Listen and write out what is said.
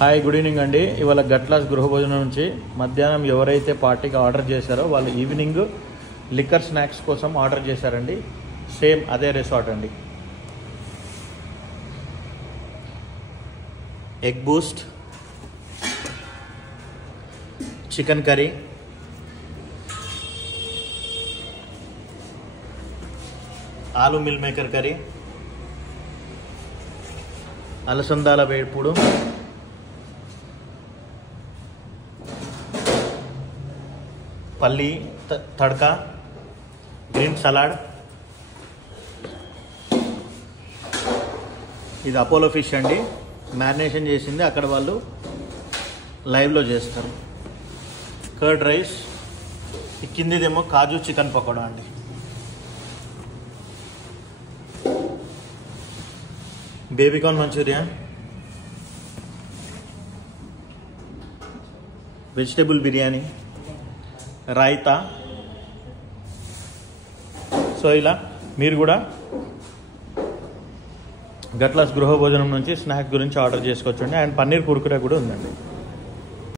Hi good evening అండి. ఇవాళ గట్లాస్ గృహభోజనం నుంచి మధ్యాహ్నం ఎవరైతే పార్టీకి ఆర్డర్ చేశారో వాళ్ళు ఈవినింగ్ లిక్కర్ స్నాక్స్ కోసం ఆర్డర్ చేశారండి. సేమ్ అదే రిసార్ట్ అండి. ఎగ్ బూస్ట్, చికెన్ కర్రీ, ఆలు మిల్ మేకర్ కర్రీ, అలసందాల వేపుడు, పల్లి తడకా, గ్రీన్ సలాడ్. ఇది అపోలో ఫిష్ అండి, మ్యారినేషన్ చేసింది అక్కడ వాళ్ళు లైవ్లో చేస్తారు. కర్డ్ రైస్, కిందిదేమో కాజు చికెన్ పకోడా అండి. Baby corn manchurian, vegetable biryani, raita. So ఇలా మీరు కూడా గట్లాస్ గృహభోజనం నుంచి స్నాక్ గురించి ఆర్డర్ చేసుకోవచ్చండి. అండ్ పన్నీర్ కుర్కురే కూడా ఉందండి.